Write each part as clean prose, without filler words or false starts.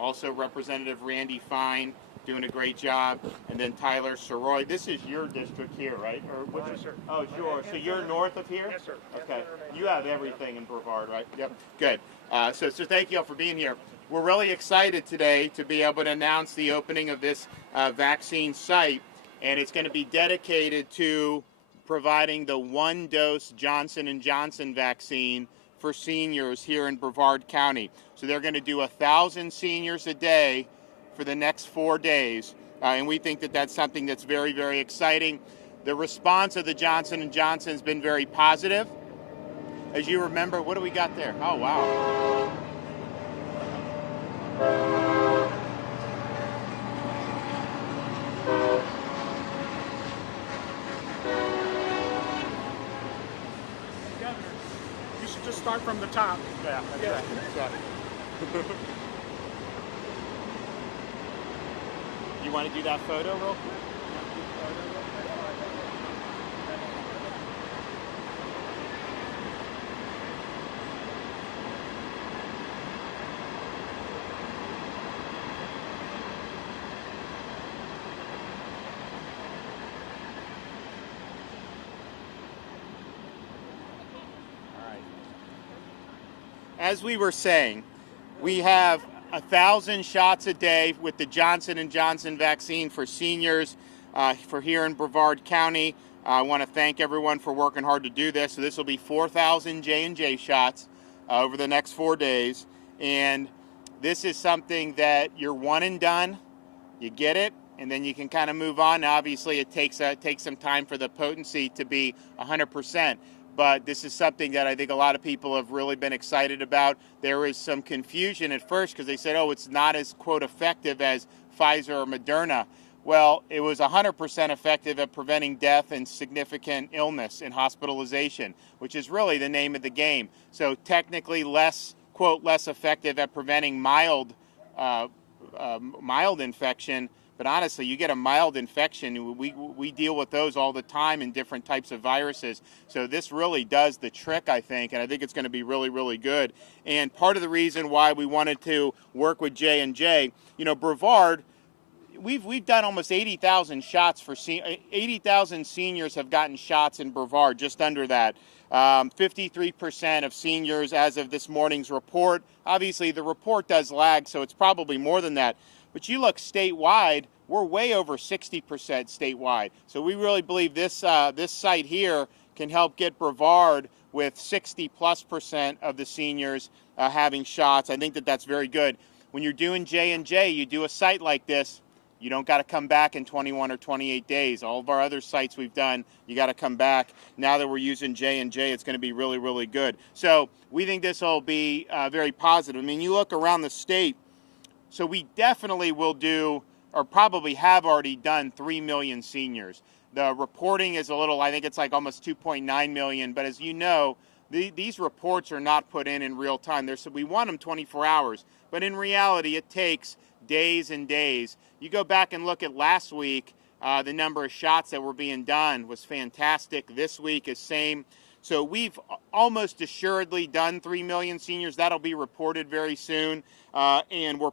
Also Representative Randy Fine doing a great job, and then Tyler Soroy. This is your district here, right? Or which is, sir. Oh, sure. So you're north of here? Yes, sir. Okay. You have everything in Brevard, right? Yep. Good. So thank you all for being here. We're really excited today to be able to announce the opening of this vaccine site, and it's going to be dedicated to providing the one-dose Johnson & Johnson vaccine for seniors here in Brevard County. So they're going to do 1,000 seniors a day for the next 4 days, and we think that that's something that's very, very exciting. The response of the Johnson & Johnson has been very positive. As you remember, what do we got there? Oh, wow. Governor, you should just start from the top. Yeah, that's right. That's right. You want to do that photo real quick? As we were saying, we have 1,000 shots a day with the Johnson & Johnson vaccine for seniors for here in Brevard County. I want to thank everyone for working hard to do this. So this will be 4,000 J&J shots over the next 4 days. And this is something that you're one and done. You get it, and then you can kind of move on. Now, obviously, it takes some time for the potency to be 100%. But this is something that I think a lot of people have really been excited about. There was some confusion at first because they said, oh, it's not as, quote, effective as Pfizer or Moderna. Well, it was 100% effective at preventing death and significant illness and hospitalization, which is really the name of the game. So technically less, quote, less effective at preventing mild infection. But honestly, you get a mild infection, we deal with those all the time in different types of viruses. So this really does the trick, I think, and I think it's going to be really, really good. And part of the reason why we wanted to work with J&J, you know, Brevard, we've done almost 80,000 shots for 80,000 seniors have gotten shots in Brevard, just under that. 53% of seniors as of this morning's report. Obviously, the report does lag, so it's probably more than that. But you look statewide, we're way over 60% statewide. So we really believe this this site here can help get Brevard with 60+% of the seniors having shots. I think that that's very good. When you're doing J&J, you do a site like this, you don't got to come back in 21 or 28 days. All of our other sites we've done, you got to come back. Now that we're using J&J, it's going to be really, really good. So we think this will be very positive. I mean, you look around the state, so we definitely will do, or probably have already done, 3 million seniors. The reporting is a little, I think it's like almost 2.9 million, but as you know, these reports are not put in real time. So we want them 24 hours, but in reality, it takes days and days. You go back and look at last week, the number of shots that were being done was fantastic. This week is same. So we've almost assuredly done 3 million seniors. That'll be reported very soon. And we're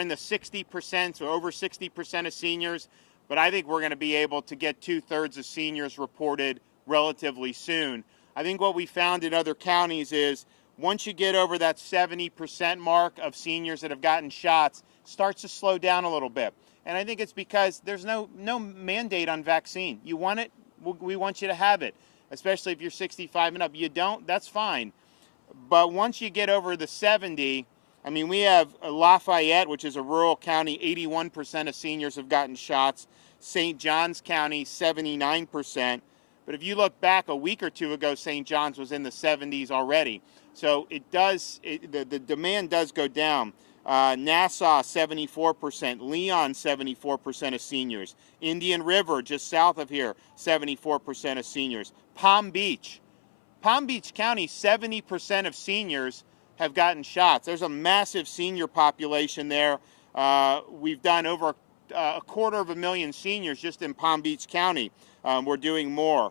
in the 60%, so over 60% of seniors. But I think we're going to be able to get 2/3 of seniors reported relatively soon. I think what we found in other counties is once you get over that 70% mark of seniors that have gotten shots, it starts to slow down a little bit. And I think it's because there's no mandate on vaccine. You want it, we want you to have it. Especially if you're 65 and up. You don't, that's fine. But once you get over the 70, I mean, we have Lafayette, which is a rural county, 81% of seniors have gotten shots. St. Johns County, 79%. But if you look back a week or two ago, St. John's was in the 70s already. So the demand does go down. Nassau, 74%. Leon, 74% of seniors. Indian River, just south of here, 74% of seniors. Palm Beach County, 70% of seniors have gotten shots. There's a massive senior population there. We've done over 250,000 seniors just in Palm Beach County. We're doing more.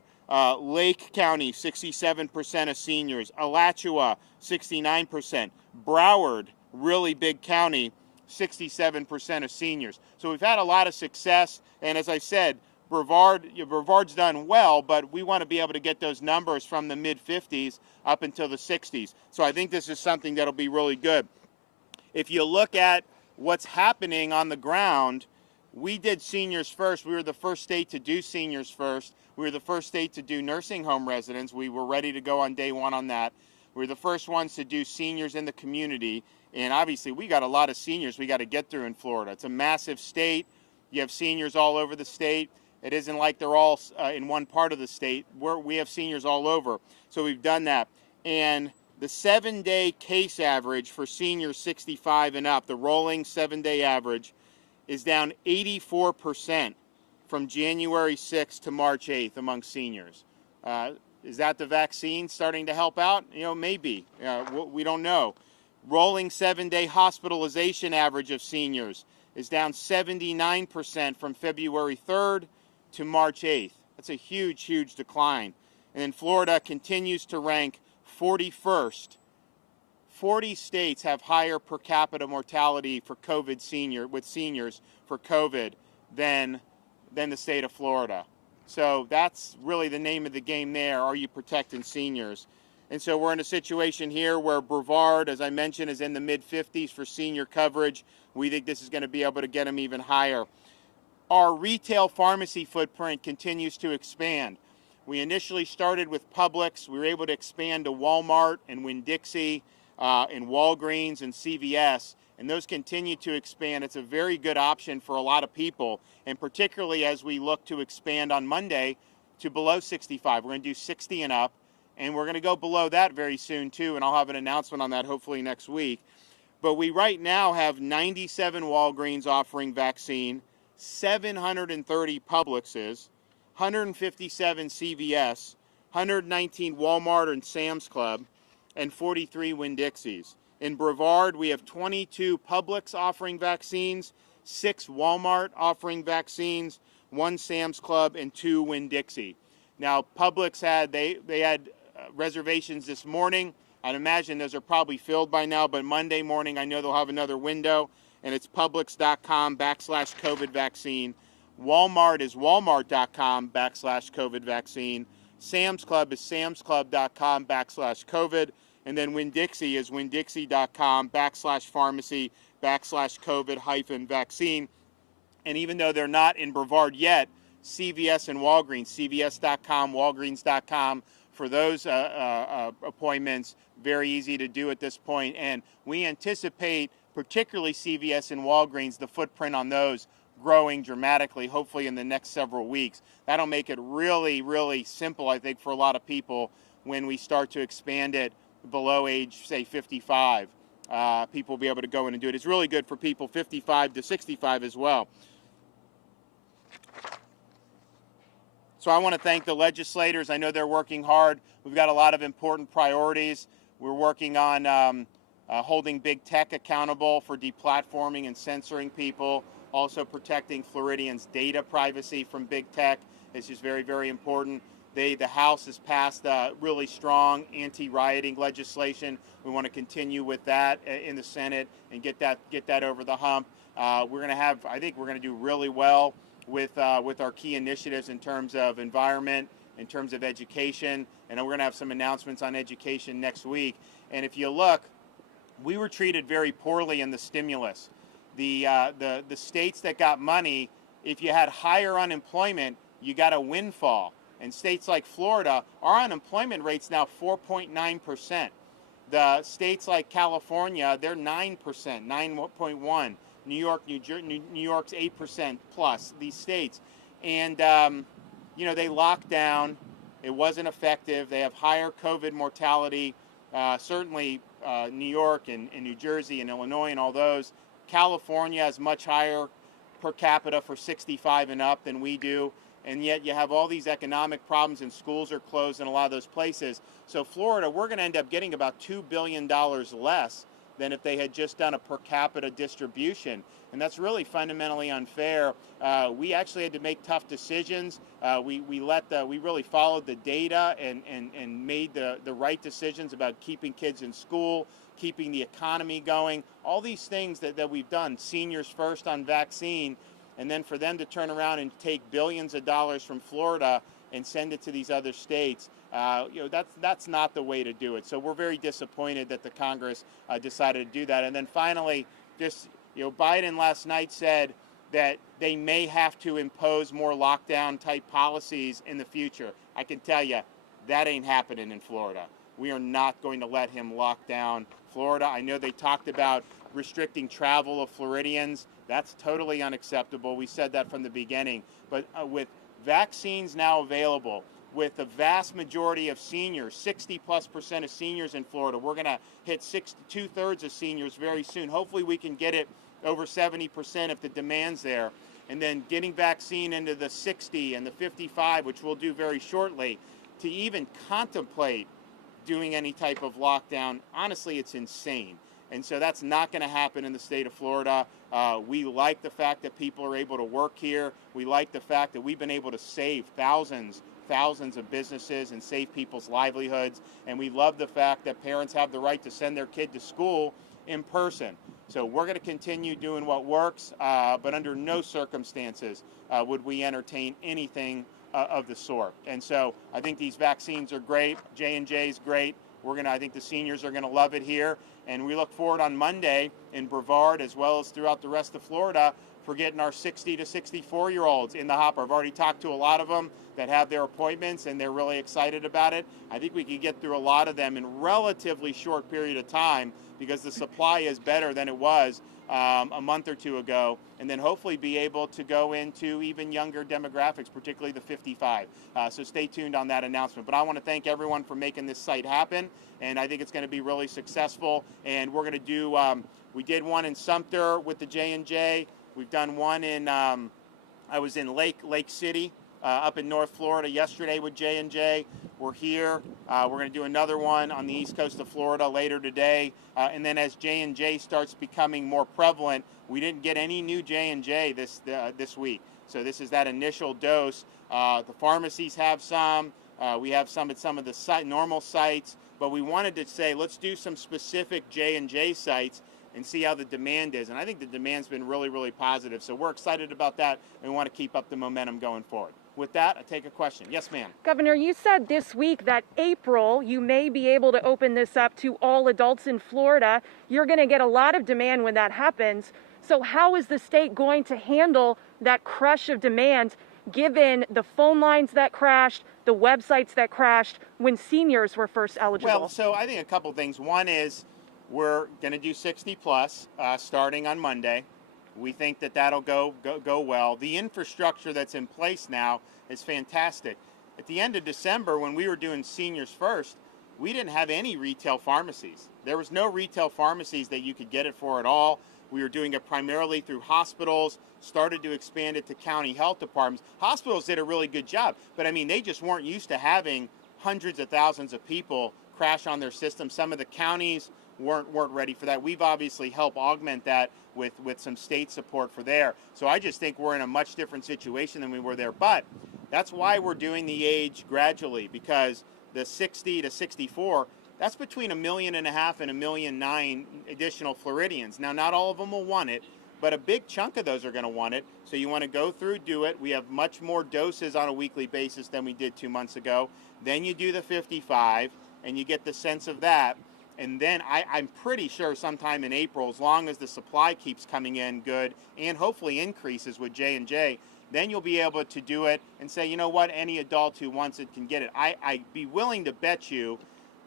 Lake County, 67% of seniors. Alachua, 69%. Broward, really big county, 67% of seniors. So we've had a lot of success, and as I said, Brevard's done well, but we want to be able to get those numbers from the mid-50s up until the 60s. So I think this is something that'll be really good. If you look at what's happening on the ground, we did seniors first. We were the first state to do seniors first. We were the first state to do nursing home residents. We were ready to go on day one on that. We were the first ones to do seniors in the community. And obviously, we got a lot of seniors we got to get through in Florida. It's a massive state. You have seniors all over the state. It isn't like they're all in one part of the state. We have seniors all over. So we've done that. And the 7-day case average for seniors 65 and up, the rolling 7-day average, is down 84% from January 6th to March 8th among seniors. Is that the vaccine starting to help out? You know, maybe. We don't know. Rolling 7-day hospitalization average of seniors is down 79% from February 3rd to March 8th. That's a huge, huge decline. And then Florida continues to rank 41st. 40 states have higher per capita mortality for COVID seniors for COVID than the state of Florida. So that's really the name of the game there. Are you protecting seniors? And so we're in a situation here where Brevard, as I mentioned, is in the mid-50s for senior coverage. We think this is going to be able to get them even higher. Our retail pharmacy footprint continues to expand. We initially started with Publix. We were able to expand to Walmart and Winn-Dixie and Walgreens and CVS, and those continue to expand. It's a very good option for a lot of people, and particularly as we look to expand on Monday to below 65. We're going to do 60 and up, and we're going to go below that very soon too, and I'll have an announcement on that hopefully next week. But we right now have 97 Walgreens offering vaccine, 730 Publixes, 157 CVS, 119 Walmart and Sam's Club, and 43 Winn-Dixies. In Brevard, we have 22 Publix offering vaccines, 6 Walmart offering vaccines, 1 Sam's Club, and 2 Winn-Dixie. Now, Publix had reservations this morning. I'd imagine those are probably filled by now, but Monday morning I know they'll have another window, and it's publix.com/COVID vaccine. Walmart is walmart.com/COVID vaccine. Sam's Club is samsclub.com/COVID. And then Winn-Dixie is winn-dixie.com/pharmacy/COVID-vaccine. And even though they're not in Brevard yet, CVS and Walgreens, cvs.com, walgreens.com, for those appointments, very easy to do at this point. And we anticipate, particularly CVS and Walgreens, the footprint on those growing dramatically, hopefully in the next several weeks. That'll make it really, really simple, I think, for a lot of people when we start to expand it below age, say, 55. People will be able to go in and do it. It's really good for people 55 to 65 as well. So I want to thank the legislators. I know they're working hard. We've got a lot of important priorities. We're working on holding big tech accountable for deplatforming and censoring people, also protecting Floridians' data privacy from big tech. This is very, very important. The House has passed really strong anti-rioting legislation. We want to continue with that in the Senate and get that over the hump. I think we're going to do really well with our key initiatives in terms of environment, in terms of education, and we're going to have some announcements on education next week. And if you look, we were treated very poorly in the stimulus. The states that got money, if you had higher unemployment, you got a windfall. In states like Florida, our unemployment rate's now 4.9%. The states like California, they're 9%, 9.1%. New York's 8% plus, these states. And, they locked down. It wasn't effective. They have higher COVID mortality. Certainly New York and New Jersey and Illinois and all those. California has much higher per capita for 65 and up than we do. And yet you have all these economic problems and schools are closed in a lot of those places. So Florida, we're going to end up getting about $2 billion less than if they had just done a per capita distribution. And that's really fundamentally unfair. We actually had to make tough decisions. We really followed the data and made the right decisions about keeping kids in school, keeping the economy going, all these things that we've done. Seniors first on vaccine, and then for them to turn around and take billions of dollars from Florida and send it to these other states, that's not the way to do it. So we're very disappointed that the Congress decided to do that. And then finally, Biden last night said that they may have to impose more lockdown type policies in the future. I can tell you that ain't happening in Florida. We are not going to let him lock down Florida. I know they talked about restricting travel of Floridians. That's totally unacceptable. We said that from the beginning. But with vaccines now available, with the vast majority of seniors, 60+% of seniors in Florida, we're going to hit 2/3 of seniors very soon. Hopefully we can get it over 70% if the demand's there. And then getting vaccine into the 60 and the 55, which we'll do very shortly, to even contemplate doing any type of lockdown, honestly, it's insane. And so that's not going to happen in the state of Florida. We like the fact that people are able to work here. We like the fact that we've been able to save thousands of businesses and save people's livelihoods. And we love the fact that parents have the right to send their kid to school in person. So we're going to continue doing what works, but under no circumstances would we entertain anything of the sort. And so I think these vaccines are great. J&J is great. I think the seniors are going to love it here. And we look forward on Monday in Brevard, as well as throughout the rest of Florida, for getting our 60 to 64-year-olds in the hopper. I've already talked to a lot of them that have their appointments, and they're really excited about it. I think we can get through a lot of them in a relatively short period of time because the supply is better than it was a month or two ago, and then hopefully be able to go into even younger demographics, particularly the 55. So stay tuned on that announcement. But I want to thank everyone for making this site happen, and I think it's going to be really successful. And we're going to do, we did one in Sumter with the J&J. We've done one in, I was in Lake City, up in North Florida yesterday with J&J. We're here. We're going to do another one on the east coast of Florida later today. And then as J&J starts becoming more prevalent, we didn't get any new J&J this week. So this is that initial dose. The pharmacies have some. We have some at some of the normal sites. But we wanted to say, let's do some specific J&J sites and see how the demand is. And I think the demand's been really, really positive. So we're excited about that, and we want to keep up the momentum going forward. With that, I take a question. Yes, ma'am. Governor, you said this week that April, you may be able to open this up to all adults in Florida. You're going to get a lot of demand when that happens. So how is the state going to handle that crush of demand, given the phone lines that crashed, the websites that crashed when seniors were first eligible? Well, so I think a couple things. One is we're going to do 60 plus starting on Monday. We think that that'll go well. The infrastructure that's in place now is fantastic. At the end of December, when we were doing seniors first, we didn't have any retail pharmacies. There was no retail pharmacies that you could get it for at all. We were doing it primarily through hospitals, started to expand it to county health departments. Hospitals did a really good job, but I mean, they just weren't used to having hundreds of thousands of people crash on their system. Some of the counties weren't ready for that. We've obviously helped augment that with some state support for there. So I just think we're in a much different situation than we were there. But that's why we're doing the age gradually, because the 60 to 64, that's between 1.5 million and 1.9 million additional Floridians. Now, not all of them will want it, but a big chunk of those are going to want it. So you want to go through, do it. We have much more doses on a weekly basis than we did 2 months ago. Then you do the 55, and you get the sense of that. And then I'm pretty sure sometime in April, as long as the supply keeps coming in good and hopefully increases with J&J, then you'll be able to do it and say, you know what, any adult who wants it can get it. I'd be willing to bet you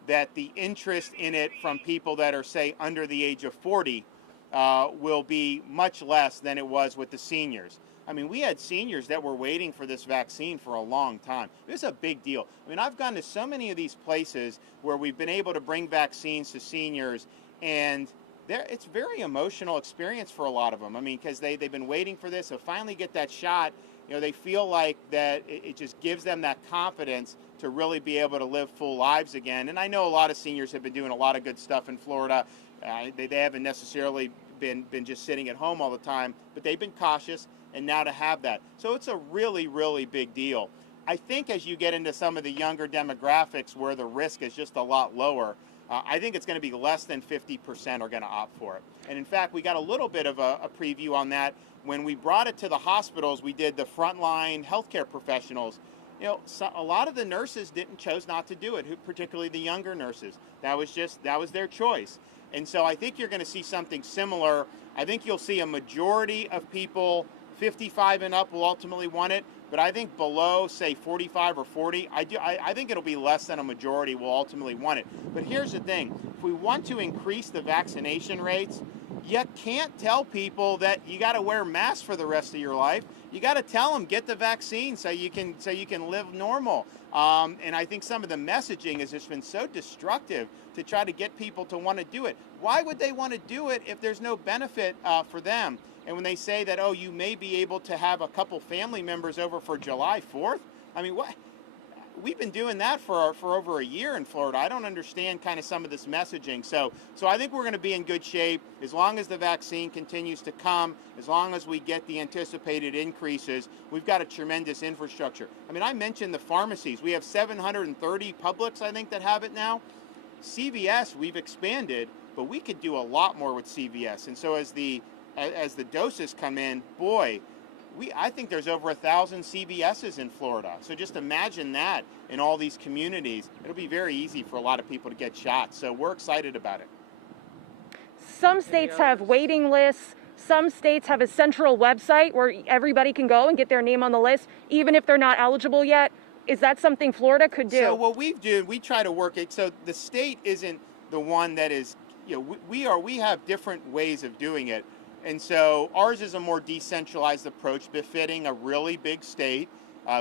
that the interest in it from people that are, say, under the age of 40 will be much less than it was with the seniors. I mean, we had seniors that were waiting for this vaccine for a long time. It was a big deal. I mean, I've gone to so many of these places where we've been able to bring vaccines to seniors, and it's a very emotional experience for a lot of them. I mean, because they've been waiting for this, so finally get that shot, you know, they feel like that it just gives them that confidence to really be able to live full lives again. And I know a lot of seniors have been doing a lot of good stuff in Florida, They haven't necessarily been just sitting at home all the time, but they've been cautious, and now to have that. So it's a really, really big deal. I think as you get into some of the younger demographics where the risk is just a lot lower, I think it's going to be less than 50% are going to opt for it. And in fact, we got a little bit of a preview on that. When we brought it to the hospitals, we did the frontline healthcare professionals. You know, a lot of the nurses chose not to do it, particularly the younger nurses. That was their choice. And so I think you're going to see something similar. I think you'll see a majority of people 55 and up will ultimately want it, but I think below, say, 45 or 40, I think it'll be less than a majority will ultimately want it. But here's the thing. If we want to increase the vaccination rates, you can't tell people that you got to wear masks for the rest of your life. You got to tell them, get the vaccine so you can live normal. And I think some of the messaging has just been so destructive to try to get people to want to do it. Why would they want to do it if there's no benefit for them? And when they say that, oh, you may be able to have a couple family members over for July 4th, I mean, what? We've been doing that for over a year in Florida. I don't understand kind of some of this messaging. So I think we're going to be in good shape as long as the vaccine continues to come, as long as we get the anticipated increases. We've got a tremendous infrastructure. I mean, I mentioned the pharmacies. We have 730 Publix, I think, that have it now. CVS, we've expanded, but we could do a lot more with CVS. And so as the doses come in, boy, I think there's over 1,000 CVSs in Florida. So just imagine that in all these communities. It'll be very easy for a lot of people to get shots. So we're excited about it. Some states have waiting lists. Some states have a central website where everybody can go and get their name on the list, even if they're not eligible yet. Is that something Florida could do? So what we do, we try to work it. So the state isn't the one that is, we have different ways of doing it. And so ours is a more decentralized approach befitting a really big state,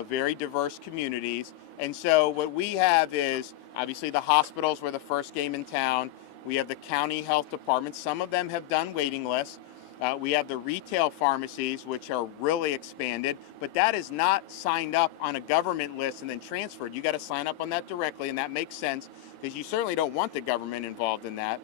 very diverse communities. And so what we have is, obviously the hospitals were the first game in town. We have the county health departments. Some of them have done waiting lists. We have the retail pharmacies, which are really expanded, but that is not signed up on a government list and then transferred. You got to sign up on that directly, and that makes sense because you certainly don't want the government involved in that.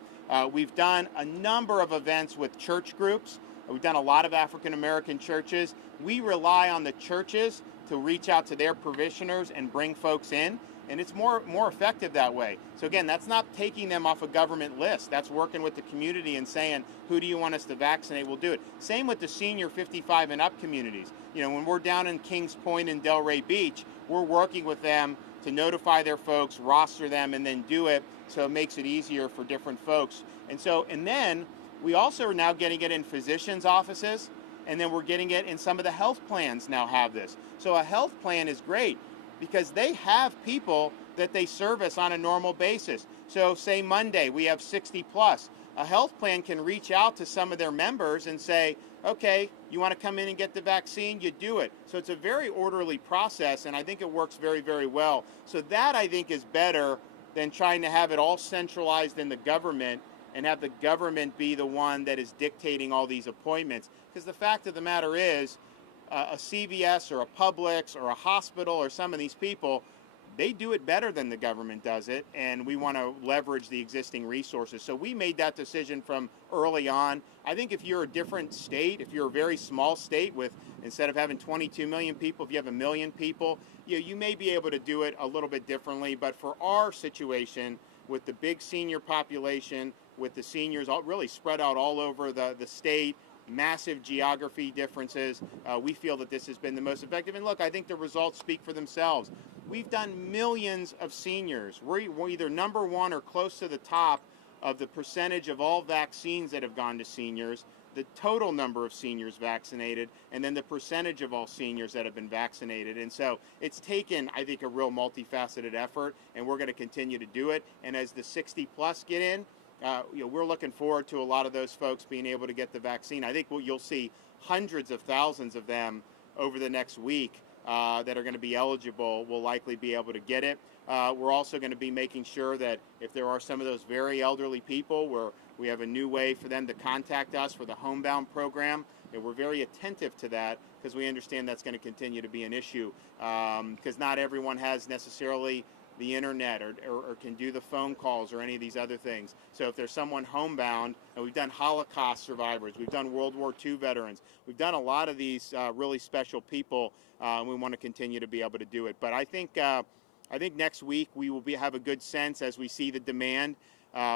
We've done a number of events with church groups. We've done a lot of African American churches. We rely on the churches to reach out to their parishioners and bring folks in, and it's more effective that way. So again, that's not taking them off a government list. That's working with the community and saying, who do you want us to vaccinate? We'll do it. Same with the senior 55 and up communities. When we're down in Kings Point and Delray Beach, we're working with them to notify their folks, roster them, and then do it, so it makes it easier for different folks. And then we also are now getting it in physicians' offices, and then we're getting it in some of the health plans now have this. So a health plan is great because they have people that they service on a normal basis. So say Monday, we have 60 plus. A health plan can reach out to some of their members and say, okay, you want to come in and get the vaccine, you do it. So it's a very orderly process, and I think it works very, very well. So that, I think, is better than trying to have it all centralized in the government and have the government be the one that is dictating all these appointments. Because the fact of the matter is, a CVS or a Publix or a hospital or some of these people, they do it better than the government does it, and we want to leverage the existing resources. So we made that decision from early on. I think if you're a different state, if you're a very small state with, instead of having 22 million people, if you have 1 million people, you may be able to do it a little bit differently. But for our situation, with the big senior population, with the seniors all really spread out all over the state, massive geography differences, we feel that this has been the most effective. And look, I think the results speak for themselves. We've done millions of seniors. We're either number one or close to the top of the percentage of all vaccines that have gone to seniors, the total number of seniors vaccinated, and then the percentage of all seniors that have been vaccinated. And so it's taken, I think, a real multifaceted effort, and we're going to continue to do it. And as the 60 plus get in, we're looking forward to a lot of those folks being able to get the vaccine. I think you'll see hundreds of thousands of them over the next week that are going to be eligible, will likely be able to get it. We're also going to be making sure that if there are some of those very elderly people where we have a new way for them to contact us for the homebound program, and we're very attentive to that because we understand that's going to continue to be an issue because not everyone has necessarily the internet or can do the phone calls or any of these other things. So if there's someone homebound, and we've done Holocaust survivors, we've done World War II veterans, we've done a lot of these really special people, and we want to continue to be able to do it. But I think next week we will have a good sense as we see the demand,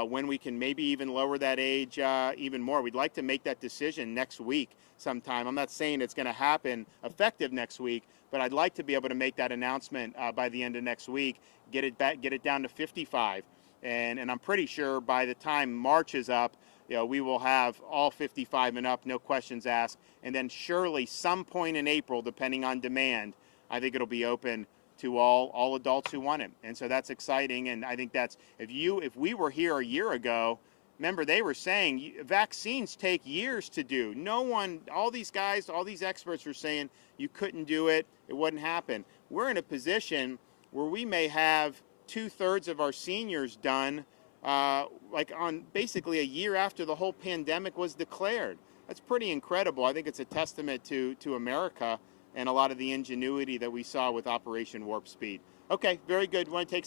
when we can maybe even lower that age even more. We'd like to make that decision next week sometime. I'm not saying it's going to happen effective next week, but I'd like to be able to make that announcement by the end of next week, get it down to 55. And I'm pretty sure by the time March is up, we will have all 55 and up, no questions asked. And then surely some point in April, depending on demand, I think it'll be open to all adults who want it. And so that's exciting. And I think that's, if we were here a year ago, remember they were saying vaccines take years to do. No one, all these guys, all these experts were saying you couldn't do it, it wouldn't happen. We're in a position where we may have 2/3 of our seniors done, like on basically a year after the whole pandemic was declared. That's pretty incredible. I think it's a testament to America and a lot of the ingenuity that we saw with Operation Warp Speed. Okay, very good. Want to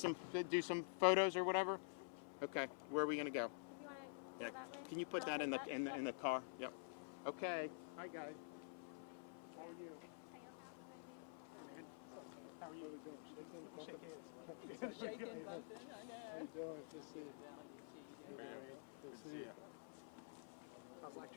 do some photos or whatever? Okay, where are we going to go? Yeah. Can you put that in the car? Yep. Okay. Hi guys. How are you? How are you doing? Shaking something, I know. How you doing? Good to see you. Good to see you. How's life treating you?